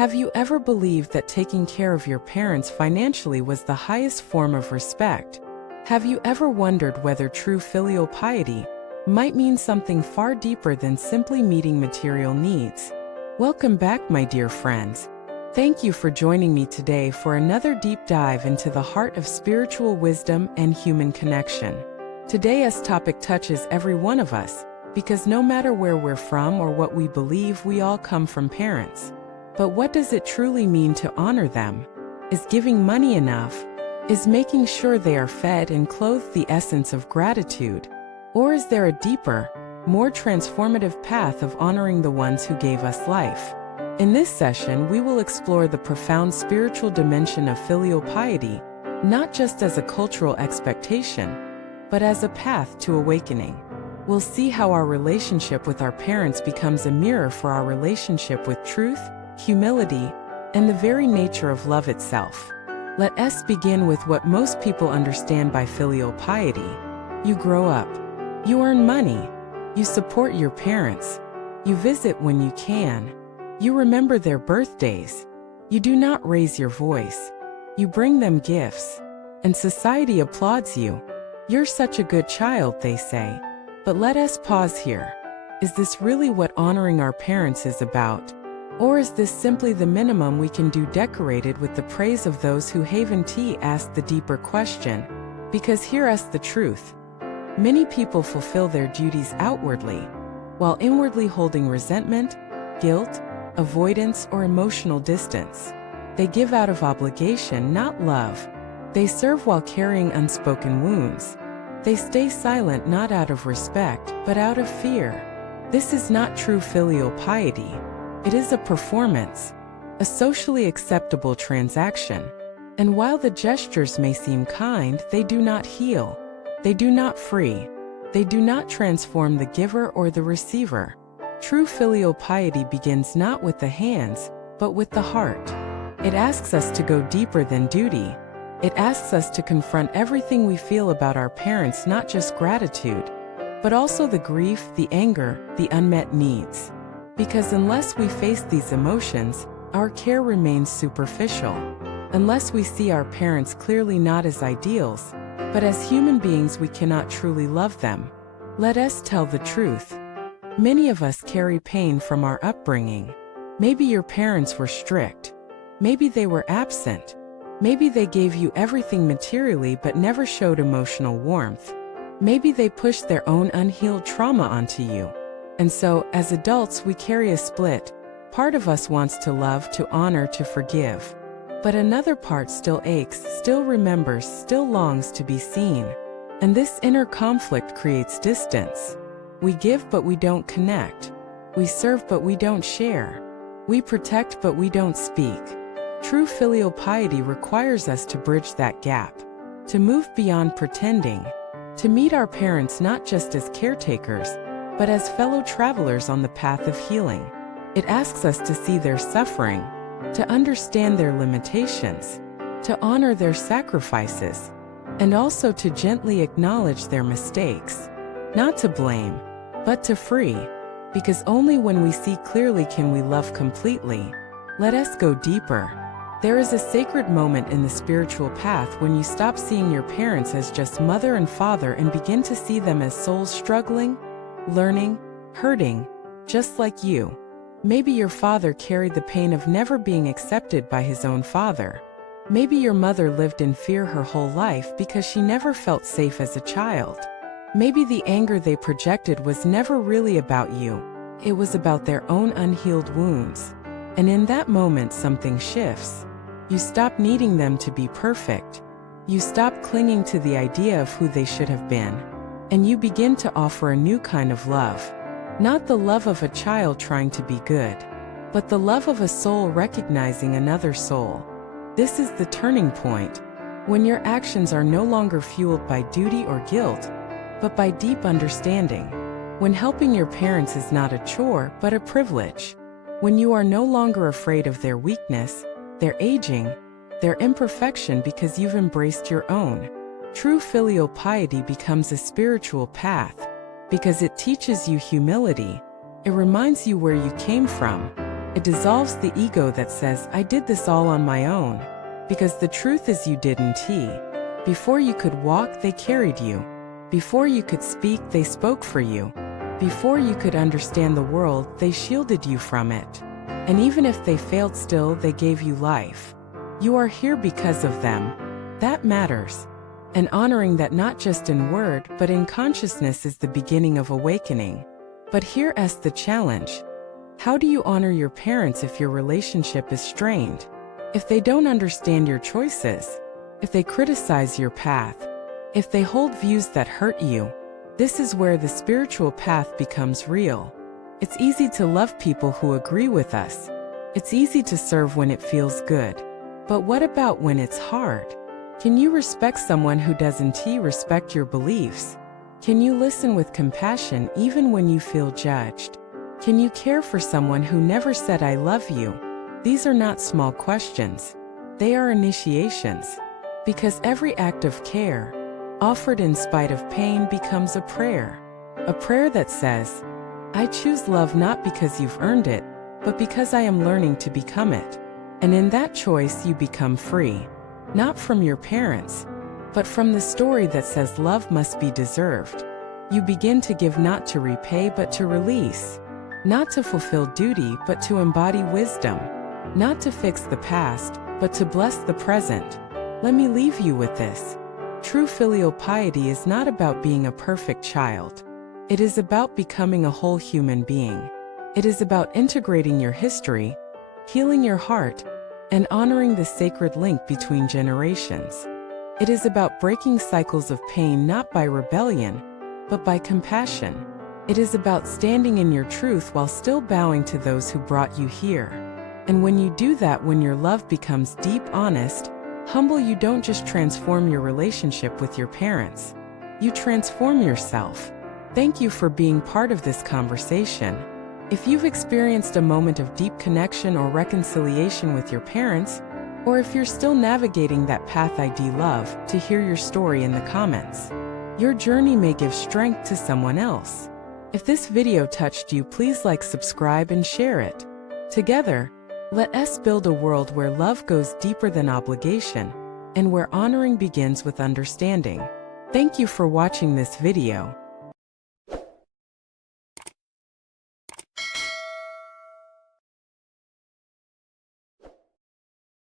Have you ever believed that taking care of your parents financially was the highest form of respect? Have you ever wondered whether true filial piety might mean something far deeper than simply meeting material needs? Welcome back, my dear friends. Thank you for joining me today for another deep dive into the heart of spiritual wisdom and human connection. Today's topic touches every one of us, because no matter where we're from or what we believe, we all come from parents. But what does it truly mean to honor them? Is giving money enough? Is making sure they are fed and clothed the essence of gratitude? Or is there a deeper, more transformative path of honoring the ones who gave us life? In this session, we will explore the profound spiritual dimension of filial piety, not just as a cultural expectation, but as a path to awakening. We'll see how our relationship with our parents becomes a mirror for our relationship with truth, humility, and the very nature of love itself. Let us begin with what most people understand by filial piety. You grow up. You earn money. You support your parents. You visit when you can. You remember their birthdays. You do not raise your voice. You bring them gifts. And society applauds you. You're such a good child, they say. But let us pause here. Is this really what honoring our parents is about? Or is this simply the minimum we can do, decorated with the praise of those who haven't? Ask the deeper question, because hear us the truth. Many people fulfill their duties outwardly, while inwardly holding resentment, guilt, avoidance, or emotional distance. They give out of obligation, not love. They serve while carrying unspoken wounds. They stay silent not out of respect, but out of fear. This is not true filial piety. It is a performance, a socially acceptable transaction. And while the gestures may seem kind, they do not heal. They do not free. They do not transform the giver or the receiver. True filial piety begins not with the hands, but with the heart. It asks us to go deeper than duty. It asks us to confront everything we feel about our parents, not just gratitude, but also the grief, the anger, the unmet needs. Because unless we face these emotions, our care remains superficial. Unless we see our parents clearly not as ideals, but as human beings, we cannot truly love them. Let us tell the truth. Many of us carry pain from our upbringing. Maybe your parents were strict. Maybe they were absent. Maybe they gave you everything materially but never showed emotional warmth. Maybe they pushed their own unhealed trauma onto you. And so, as adults, we carry a split. Part of us wants to love, to honor, to forgive. But another part still aches, still remembers, still longs to be seen. And this inner conflict creates distance. We give but we don't connect. We serve but we don't share. We protect but we don't speak. True filial piety requires us to bridge that gap, to move beyond pretending, to meet our parents not just as caretakers, but as fellow travelers on the path of healing. It asks us to see their suffering, to understand their limitations, to honor their sacrifices, and also to gently acknowledge their mistakes. Not to blame, but to free, because only when we see clearly can we love completely. Let us go deeper. There is a sacred moment in the spiritual path when you stop seeing your parents as just mother and father and begin to see them as souls struggling, learning, hurting, just like you. Maybe your father carried the pain of never being accepted by his own father. Maybe your mother lived in fear her whole life because she never felt safe as a child. Maybe the anger they projected was never really about you. It was about their own unhealed wounds. And in that moment, something shifts. You stop needing them to be perfect. You stop clinging to the idea of who they should have been. And you begin to offer a new kind of love. Not the love of a child trying to be good, but the love of a soul recognizing another soul. This is the turning point, when your actions are no longer fueled by duty or guilt, but by deep understanding. When helping your parents is not a chore, but a privilege. When you are no longer afraid of their weakness, their aging, their imperfection, because you've embraced your own. True filial piety becomes a spiritual path, because it teaches you humility. It reminds you where you came from. It dissolves the ego that says, I did this all on my own. Because the truth is you didn't. Before you could walk, they carried you. Before you could speak, they spoke for you. Before you could understand the world, they shielded you from it. And even if they failed still, they gave you life. You are here because of them. That matters. And honoring that not just in word, but in consciousness is the beginning of awakening. But here's the challenge. How do you honor your parents if your relationship is strained? If they don't understand your choices? If they criticize your path? If they hold views that hurt you? This is where the spiritual path becomes real. It's easy to love people who agree with us. It's easy to serve when it feels good. But what about when it's hard? Can you respect someone who doesn't respect your beliefs? Can you listen with compassion even when you feel judged? Can you care for someone who never said I love you? These are not small questions. They are initiations. Because every act of care, offered in spite of pain, becomes a prayer. A prayer that says, I choose love not because you've earned it, but because I am learning to become it. And in that choice you become free. Not from your parents, but from the story that says love must be deserved. You begin to give not to repay but to release. Not to fulfill duty but to embody wisdom. Not to fix the past, but to bless the present. Let me leave you with this. True filial piety is not about being a perfect child. It is about becoming a whole human being. It is about integrating your history, healing your heart, and honoring the sacred link between generations. It is about breaking cycles of pain not by rebellion, but by compassion. It is about standing in your truth while still bowing to those who brought you here. And when you do that, when your love becomes deep, honest, humble, you don't just transform your relationship with your parents. You transform yourself. Thank you for being part of this conversation. If you've experienced a moment of deep connection or reconciliation with your parents, or if you're still navigating that path, I'd love to hear your story in the comments. Your journey may give strength to someone else. If this video touched you, please like, subscribe, and share it. Together, let us build a world where love goes deeper than obligation, and where honoring begins with understanding. Thank you for watching this video.